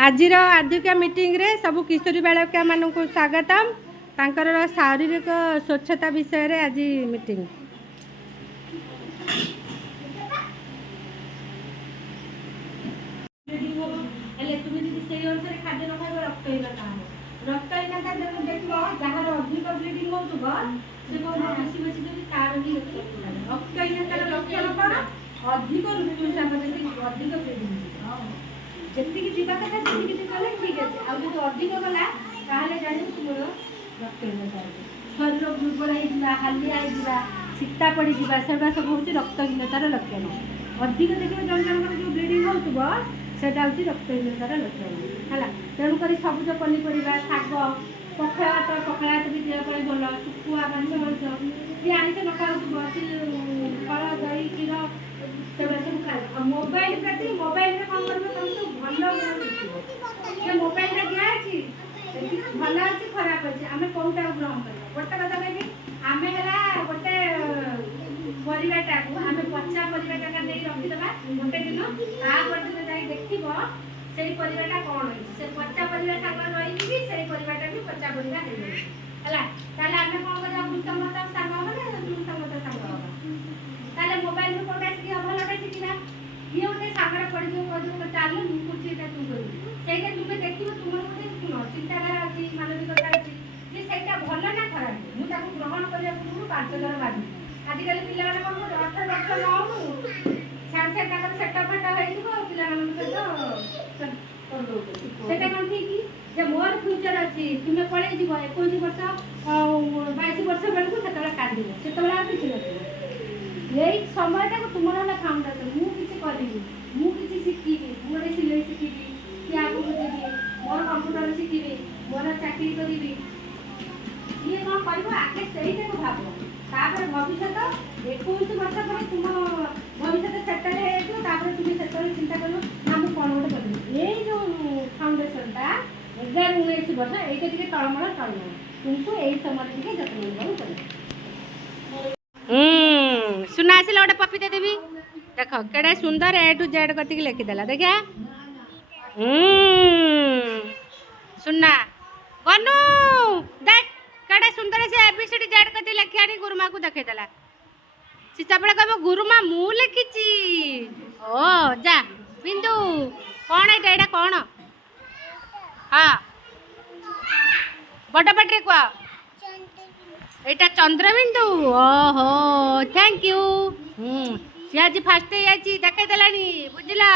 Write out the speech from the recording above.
आजिर आधिका meeting रे सब किशोरी बालिका मानक स्वागतम तांकर शारीरिक स्वच्छता विषय रे आज मीटिंग रक्तहीनता देख जार अधिक ब्लीडिंग रक्तहीनतार लक्षण कौन अधिक ऋतुस्राव अधिक ब्लीडिंग जी जीवा कथा से कले ठीक अच्छे आउ जो अधिक गला जान तुम रक्तहीनता शरीर दुर्बल हो हालिया हो सीता पड़ जा सब हूँ रक्तहीनतार लक्षण अधिक देखिए जन जन जो ब्लीडिंग हो सेटा हूँ रक्तहीनतार लक्षण है तेणुक सबुज पनीपरिया शाग पखाला भात भी देह पर भल शुखुआ मांस मांस जी आमिष न खाऊ फल दही क्षीर सेगुड़ा सब खाए मोबाइल प्रति मोबाइल में कौन कर तुम सब भल मोबाइल दिखाई भल अच्छी खराब अच्छे आम कौटा ग्रहण कर गोटे कथा कहबी आम है गोटे परिवाटा को आम पचा परिवाटा नहीं रखीदा गोटे दिन दिन जाए देख से परिवाटा कौन से पचा परिवार सागर रही से परिवाटा भी पचा परिवार है आम कौन कर भूसंगत सांग हम ना भूसंगत सांग हम मोबाइल में कौटा शिखा भलटा शिखा ये गोटे सांगे पड़ चल मुझे तू कर तुम्हें देख तुम गोटे शुण चिंताधारा अच्छी मानविकता अच्छी जे से भल ना खराब मुझे ग्रहण करने पूर्व 5 जन बाजी आजिकल पिला कौन कर 18 वर्ष नौ साढ़े सात सेटा फाटा हो सहित सेटा कौन ठीक जे मोर फ्यूचर अच्छी तुम्हें पड़े जीव 21 वर्ष 22 वर्ष बेलू से कांद से किसी नहीं समय तुम ना फाउंडेसन मुझे करी मुझे शिखी मोटे सिलाई शिखी कि आगे देवी मोर कंप्यूटर शिखी मोर चाकरी करी ये कौन कर आगे से भाव तापर भविष्य 21 वर्ष पर तुम भविष्य सेटल हो तुम से चिंता कर ना मुझे कौन गोटे कर ये जो फाउंडेसनटा 11-19 वर्ष ये तलमल तुमको यही समय जत्न पड़े सुना आसिल गोटे पपीता देवी देख केड़े सुंदर ए टू जेड कति लिखिदेला देखिया सुना गनु देख केड़े सुंदर से एबीसीडी जेड कति लिखियानी गुरुमा को देखेदेला सीतापड़े कह गुरुमा मु लिखिची ओ जा बिंदु कौन एटा कौन हाँ बड़ पटे कह एटा चंद्रबिंदु ओहो थैंक यू सी आज फास्ट देखे देलानी बुझला